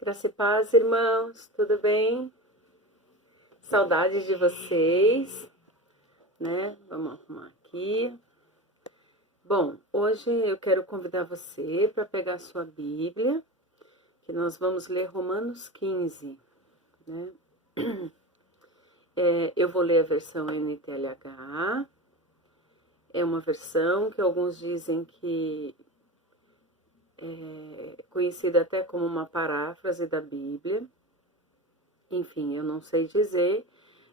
Graça e paz, irmãos, tudo bem? Saudades de vocês, né? Vamos arrumar aqui. Bom, hoje eu quero convidar você para pegar a sua Bíblia, que nós vamos ler Romanos 15, né? Eu vou ler a versão NTLH, é uma versão que alguns dizem que é conhecida até como uma paráfrase da Bíblia. Enfim, eu não sei dizer,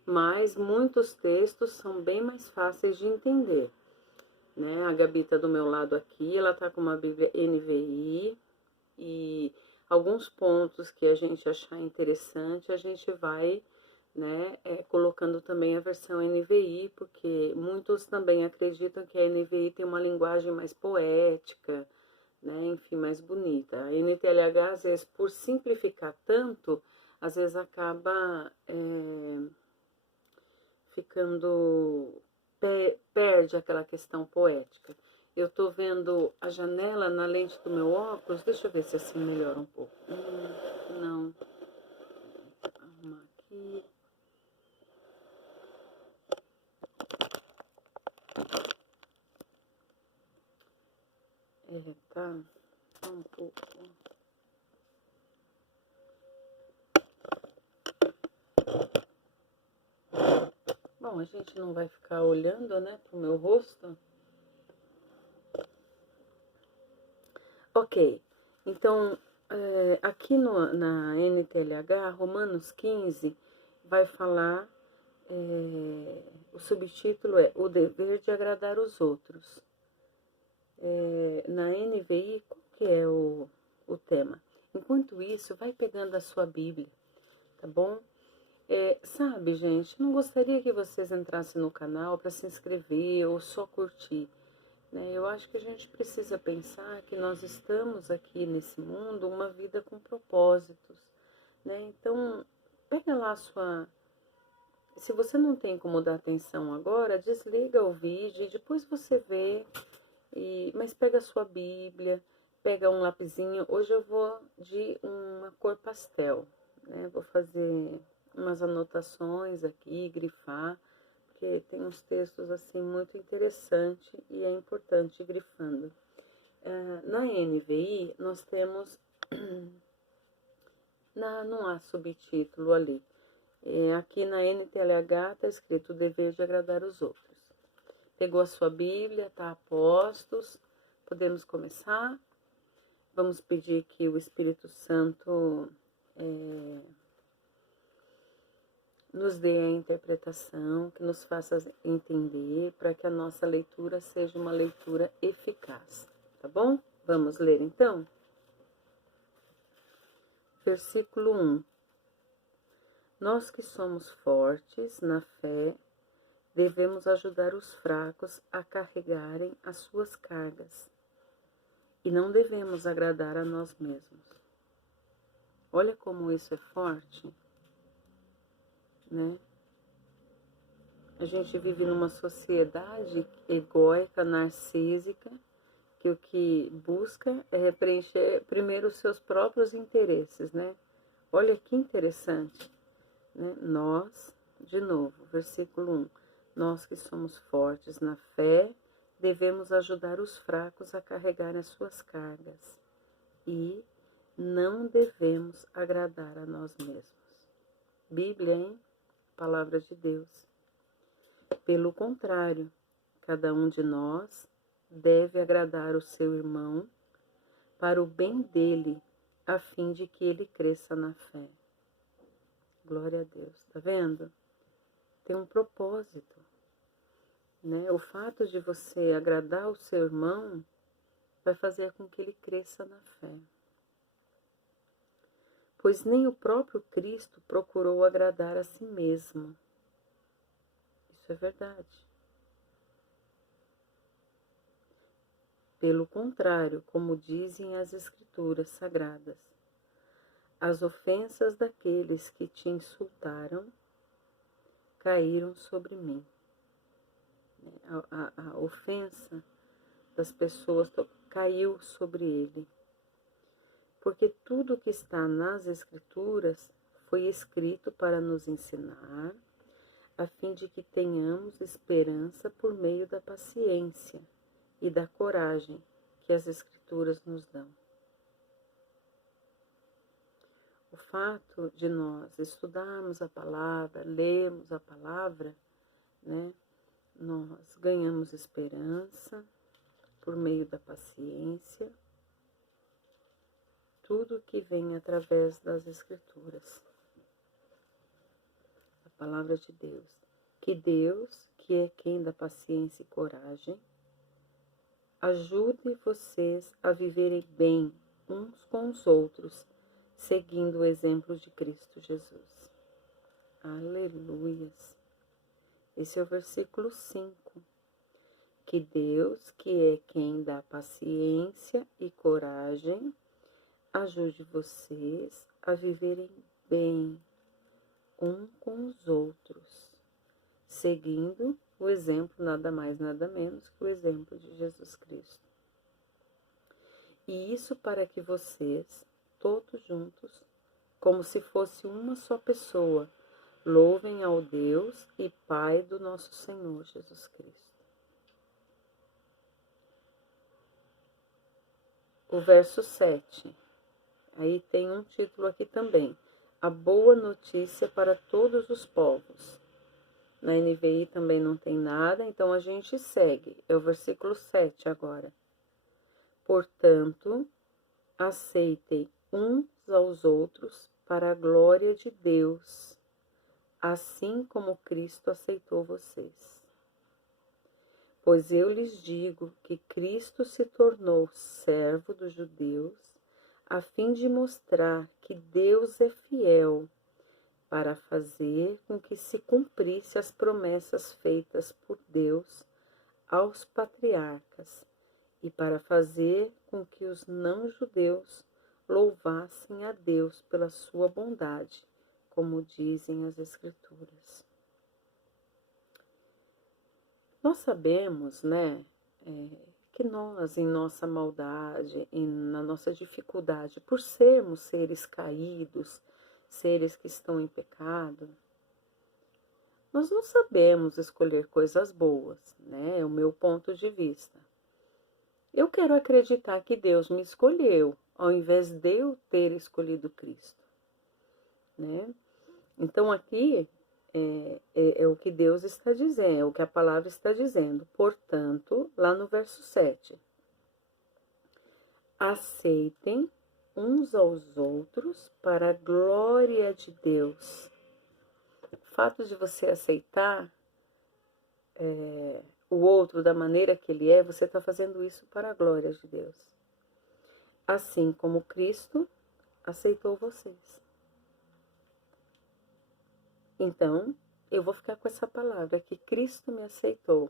mas muitos textos são bem mais fáceis de entender, né? A Gabi tá do meu lado aqui, ela tá com uma Bíblia NVI e alguns pontos que a gente achar interessante, a gente vai, né, colocando também a versão NVI, porque muitos também acreditam que a NVI tem uma linguagem mais poética, né, enfim, mais bonita. A NTLH, às vezes, por simplificar tanto, às vezes acaba ficando, perde aquela questão poética. Eu tô vendo a janela na lente do meu óculos, deixa eu ver se assim melhora um pouco. Não, arrumar aqui. Tá um pouco. Bom, a gente não vai ficar olhando, né, pro meu rosto. Ok, então aqui na NTLH, Romanos 15, vai falar, o subtítulo é O Dever de Agradar os Outros. Na NVI, qual que é o tema? Enquanto isso, vai pegando a sua Bíblia, tá bom? Sabe, gente, não gostaria que vocês entrassem no canal para se inscrever ou só curtir, né? Eu acho que a gente precisa pensar que nós estamos aqui nesse mundo uma vida com propósitos, né? Então, pega lá a sua... Se você não tem como dar atenção agora, desliga o vídeo e depois você vê. Mas pega a sua Bíblia, pega um lapisinho. Hoje eu vou de uma cor pastel, né? Vou fazer umas anotações aqui, grifar, porque tem uns textos assim muito interessantes e é importante ir grifando. Na NVI, nós temos... não há subtítulo ali. Aqui na NTLH está escrito o dever de agradar os outros. Pegou a sua Bíblia, tá a postos, podemos começar. Vamos pedir que o Espírito Santo nos dê a interpretação, que nos faça entender, para que a nossa leitura seja uma leitura eficaz, tá bom? Vamos ler então? Versículo 1. Nós que somos fortes na fé, devemos ajudar os fracos a carregarem as suas cargas. E não devemos agradar a nós mesmos. Olha como isso é forte, né? A gente vive numa sociedade egóica, narcísica, que o que busca é preencher primeiro os seus próprios interesses, né? Olha que interessante, né? Nós, de novo, versículo 1. Nós que somos fortes na fé, devemos ajudar os fracos a carregar as suas cargas. E não devemos agradar a nós mesmos. Bíblia, hein? Palavra de Deus. Pelo contrário, cada um de nós deve agradar o seu irmão para o bem dele, a fim de que ele cresça na fé. Glória a Deus. Tá vendo? Tem um propósito, né? O fato de você agradar o seu irmão vai fazer com que ele cresça na fé. Pois nem o próprio Cristo procurou agradar a si mesmo. Isso é verdade. Pelo contrário, como dizem as Escrituras Sagradas, as ofensas daqueles que te insultaram caíram sobre mim. A ofensa das pessoas caiu sobre ele. porque tudo que está nas Escrituras foi escrito para nos ensinar, a fim de que tenhamos esperança por meio da paciência e da coragem que as Escrituras nos dão. O fato de nós estudarmos a palavra, lermos a palavra, né, nós ganhamos esperança por meio da paciência, tudo que vem através das Escrituras. A palavra de Deus. Que Deus, que é quem dá paciência e coragem, ajude vocês a viverem bem uns com os outros, seguindo o exemplo de Cristo Jesus. Aleluias. Esse é o versículo 5. Que Deus, que é quem dá paciência e coragem, ajude vocês a viverem bem um com os outros, seguindo o exemplo, nada mais, nada menos que o exemplo de Jesus Cristo. E isso para que vocês, todos juntos, como se fosse uma só pessoa, louvem ao Deus e Pai do nosso Senhor Jesus Cristo. O verso 7. Aí tem um título aqui também. A boa notícia para todos os povos. Na NVI também não tem nada, então a gente segue. É o versículo 7 agora. Portanto, aceitem uns aos outros para a glória de Deus, assim como Cristo aceitou vocês. Pois eu lhes digo que Cristo se tornou servo dos judeus, a fim de mostrar que Deus é fiel, para fazer com que se cumprisse as promessas feitas por Deus aos patriarcas, e para fazer com que os não-judeus louvassem a Deus pela sua bondade, como dizem as Escrituras. Nós sabemos, né, que nós, em nossa maldade, na nossa dificuldade, por sermos seres caídos, seres que estão em pecado, nós não sabemos escolher coisas boas, né? É o meu ponto de vista. Eu quero acreditar que Deus me escolheu, ao invés de eu ter escolhido Cristo, né? Então aqui é o que Deus está dizendo, é o que a palavra está dizendo. Portanto, lá no verso 7, aceitem uns aos outros para a glória de Deus. O fato de você aceitar o outro da maneira que ele é, você está fazendo isso para a glória de Deus. Assim como Cristo aceitou vocês. Então, eu vou ficar com essa palavra, que Cristo me aceitou.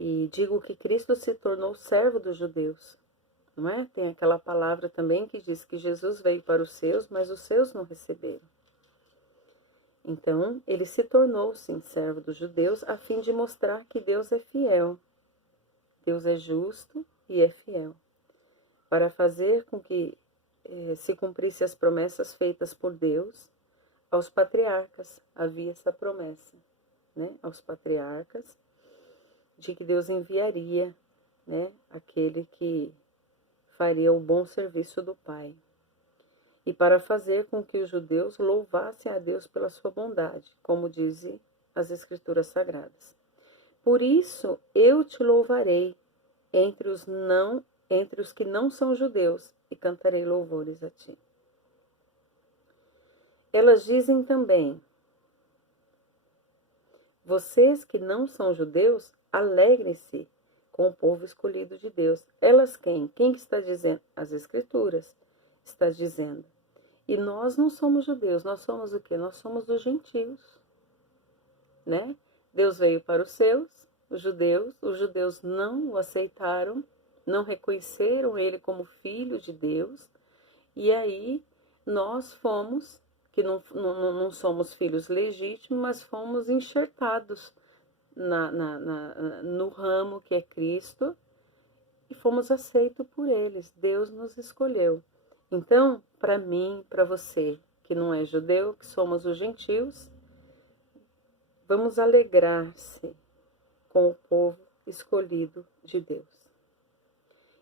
E digo que Cristo se tornou servo dos judeus, não é? Tem aquela palavra também que diz que Jesus veio para os seus, mas os seus não receberam. Então, ele se tornou, sim, servo dos judeus, a fim de mostrar que Deus é fiel. Deus é justo e é fiel. Para fazer com que se cumprisse as promessas feitas por Deus aos patriarcas. Havia essa promessa, né? Aos patriarcas, de que Deus enviaria, né, aquele que faria o bom serviço do Pai. E para fazer com que os judeus louvassem a Deus pela sua bondade, como dizem as Escrituras Sagradas. Por isso eu te louvarei entre os que não são judeus, e cantarei louvores a ti. Elas dizem também, vocês que não são judeus, alegrem-se com o povo escolhido de Deus. Elas quem? Quem que está dizendo? As Escrituras está dizendo. E nós não somos judeus, nós somos o quê? Nós somos os gentios, né? Deus veio para os seus, os judeus não o aceitaram, não reconheceram ele como filho de Deus, e aí nós fomos, que não somos filhos legítimos, mas fomos enxertados no ramo que é Cristo, e fomos aceitos por eles. Deus nos escolheu. Então, para mim, para você, que não é judeu, que somos os gentios, vamos alegrar-se com o povo escolhido de Deus.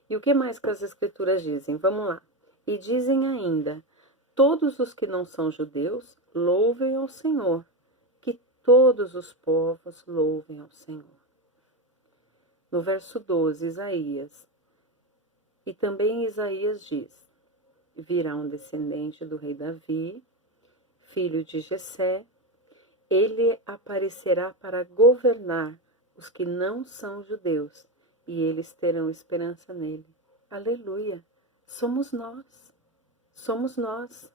E o que mais que as escrituras dizem? Vamos lá. E dizem ainda, todos os que não são judeus, louvem ao Senhor. Que todos os povos louvem ao Senhor. No verso 12, Isaías. E também Isaías diz, virá um descendente do rei Davi, filho de Jessé, ele aparecerá para governar os que não são judeus, e eles terão esperança nele. Aleluia! Somos nós. Somos nós.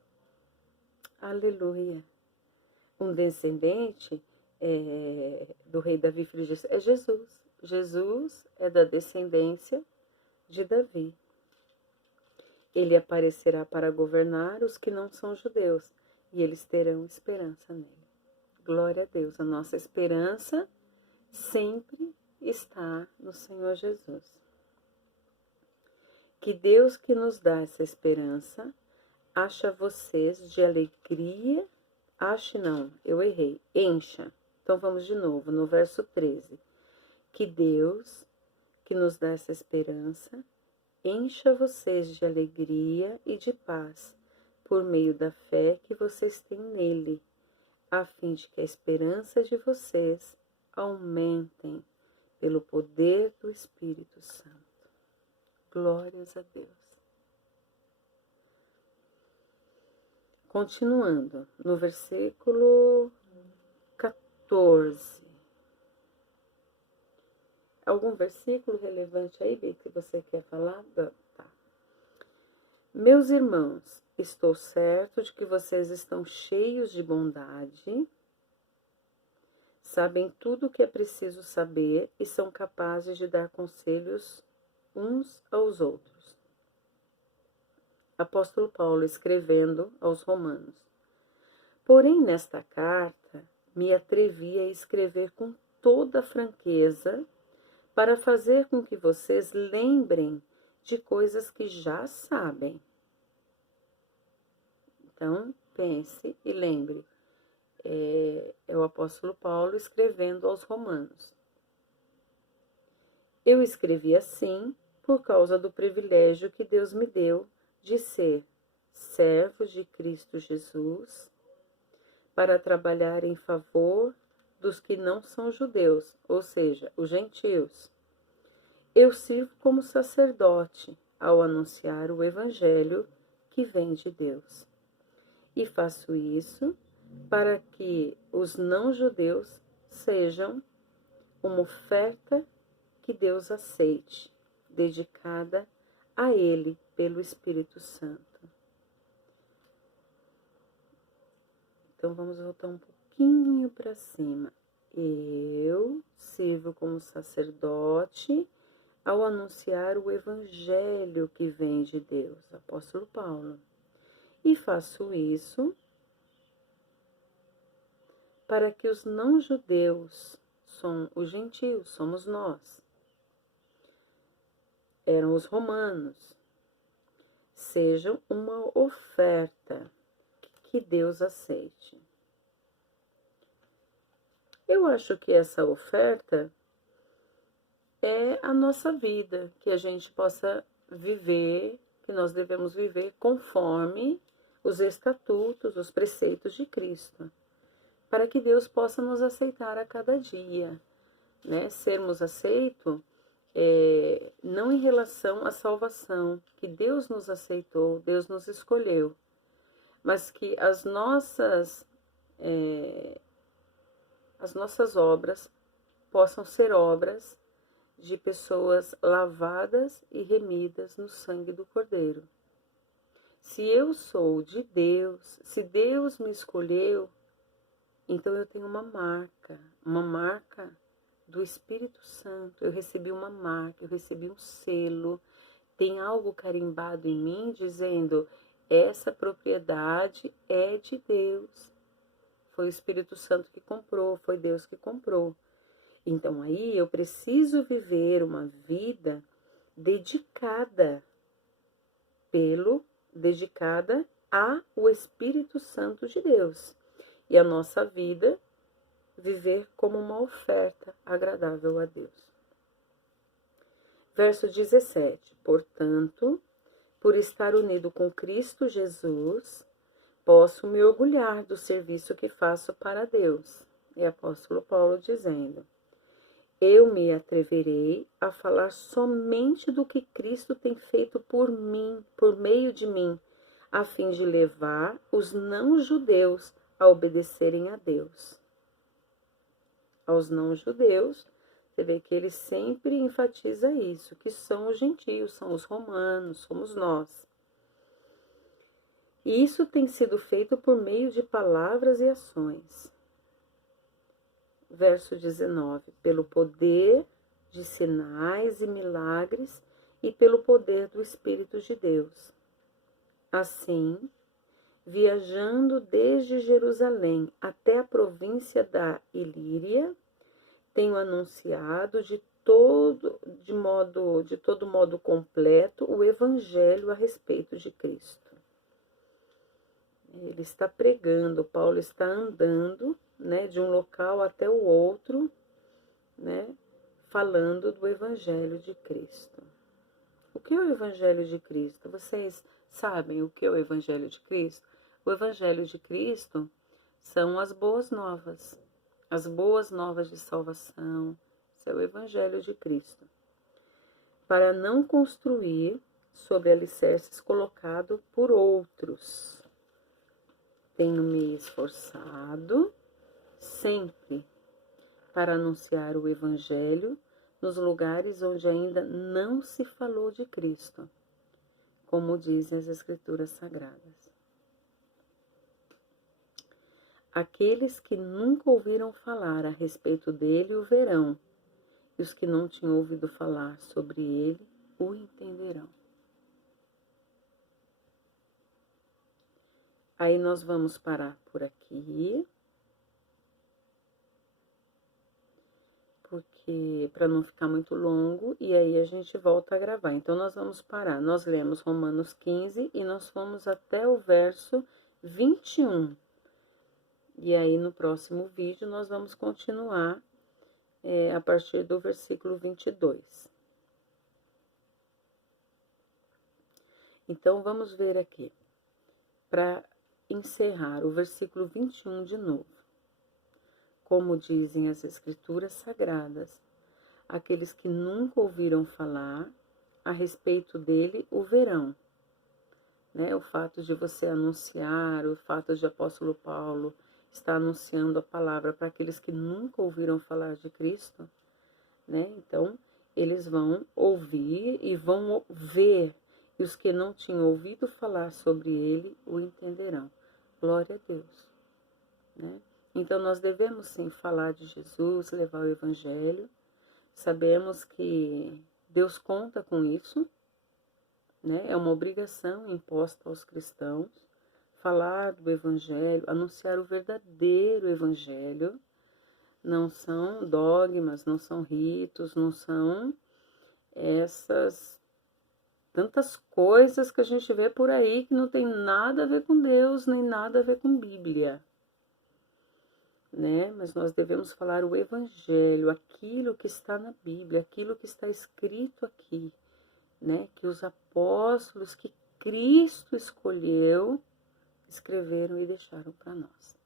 Aleluia! Um descendente do rei Davi, filho de Jessé, é Jesus. Jesus é da descendência de Davi. Ele aparecerá para governar os que não são judeus, e eles terão esperança nele. Glória a Deus, a nossa esperança sempre está no Senhor Jesus. Que Deus que nos dá essa esperança, acha vocês de alegria, encha. Então vamos de novo, no verso 13. Que Deus que nos dá essa esperança, encha vocês de alegria e de paz, por meio da fé que vocês têm nele, a fim de que a esperança de vocês aumentem pelo poder do Espírito Santo. Glórias a Deus. Continuando, no versículo 14. Algum versículo relevante aí, Bê, que você quer falar? Tá. Meus irmãos, estou certo de que vocês estão cheios de bondade, sabem tudo o que é preciso saber e são capazes de dar conselhos uns aos outros. Apóstolo Paulo escrevendo aos Romanos. Porém, nesta carta, me atrevi a escrever com toda franqueza para fazer com que vocês lembrem de coisas que já sabem. Então, pense e lembre. É o apóstolo Paulo escrevendo aos Romanos. Eu escrevi assim por causa do privilégio que Deus me deu de ser servo de Cristo Jesus para trabalhar em favor dos que não são judeus, ou seja, os gentios. Eu sirvo como sacerdote ao anunciar o evangelho que vem de Deus. E faço isso para que os não-judeus sejam uma oferta que Deus aceite, dedicada a Ele pelo Espírito Santo. Então vamos voltar um pouquinho para cima. Eu sirvo como sacerdote ao anunciar o evangelho que vem de Deus, apóstolo Paulo. E faço isso para que os não-judeus, os gentios, somos nós, eram os romanos, sejam uma oferta que Deus aceite. Eu acho que essa oferta é a nossa vida, que a gente possa viver, que nós devemos viver conforme os estatutos, os preceitos de Cristo, para que Deus possa nos aceitar a cada dia, né? Sermos aceitos não em relação à salvação, que Deus nos aceitou, Deus nos escolheu, mas que as nossas obras possam ser obras de pessoas lavadas e remidas no sangue do Cordeiro. Se eu sou de Deus, se Deus me escolheu, então eu tenho uma marca do Espírito Santo. Eu recebi uma marca, eu recebi um selo, tem algo carimbado em mim dizendo: essa propriedade é de Deus. Foi o Espírito Santo que comprou, foi Deus que comprou. Então aí eu preciso viver uma vida dedicada ao Espírito Santo de Deus. E a nossa vida viver como uma oferta agradável a Deus. Verso 17. Portanto, por estar unido com Cristo Jesus, posso me orgulhar do serviço que faço para Deus. E apóstolo Paulo dizendo: eu me atreverei a falar somente do que Cristo tem feito por mim, por meio de mim, a fim de levar os não-judeus a obedecerem a Deus. Aos não-judeus, você vê que ele sempre enfatiza isso, que são os gentios, são os romanos, somos nós. E isso tem sido feito por meio de palavras e ações. Verso 19, pelo poder de sinais e milagres e pelo poder do Espírito de Deus. Assim, viajando desde Jerusalém até a província da Ilíria, tenho anunciado de todo modo completo o Evangelho a respeito de Cristo. Ele está pregando, Paulo está andando, né, de um local até o outro, né, falando do Evangelho de Cristo. O que é o Evangelho de Cristo? Vocês sabem o que é o Evangelho de Cristo? O Evangelho de Cristo são as boas novas de salvação. Esse é o Evangelho de Cristo. Para não construir sobre alicerces colocados por outros. Tenho me esforçado sempre para anunciar o Evangelho nos lugares onde ainda não se falou de Cristo, como dizem as Escrituras Sagradas. Aqueles que nunca ouviram falar a respeito dele o verão, e os que não tinham ouvido falar sobre ele o entenderão. Aí nós vamos parar por aqui, porque para não ficar muito longo, e aí a gente volta a gravar. Então nós vamos parar. Nós lemos Romanos 15 e nós fomos até o verso 21. E aí no próximo vídeo nós vamos continuar a partir do versículo 22. Então vamos ver aqui, para encerrar o versículo 21 de novo. Como dizem as Escrituras Sagradas, aqueles que nunca ouviram falar a respeito dele o verão. Né? O fato de você anunciar, o fato de apóstolo Paulo estar anunciando a palavra para aqueles que nunca ouviram falar de Cristo, né? Então, eles vão ouvir e vão ver, e os que não tinham ouvido falar sobre ele o entenderão. Glória a Deus, né? Então, nós devemos sim falar de Jesus, levar o Evangelho. Sabemos que Deus conta com isso, né? É uma obrigação imposta aos cristãos, falar do Evangelho, anunciar o verdadeiro Evangelho. Não são dogmas, não são ritos, não são essas tantas coisas que a gente vê por aí que não tem nada a ver com Deus, nem nada a ver com Bíblia. Né? Mas nós devemos falar o Evangelho, aquilo que está na Bíblia, aquilo que está escrito aqui, né? Que os apóstolos que Cristo escolheu, escreveram e deixaram para nós,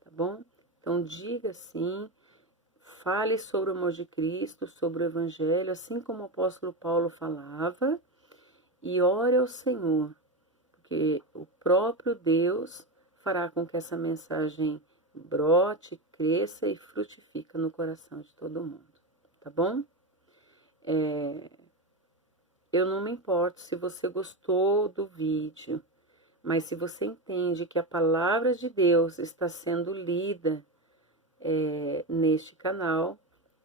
tá bom? Então diga sim, fale sobre o amor de Cristo, sobre o Evangelho, assim como o apóstolo Paulo falava, e ore ao Senhor, porque o próprio Deus fará com que essa mensagem brote, cresça e frutifique no coração de todo mundo, tá bom? Eu não me importo se você gostou do vídeo, mas se você entende que a palavra de Deus está sendo lida neste canal,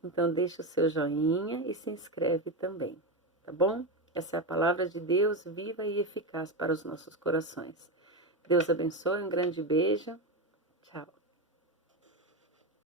então deixa o seu joinha e se inscreve também, tá bom? Essa é a palavra de Deus viva e eficaz para os nossos corações. Deus abençoe, um grande beijo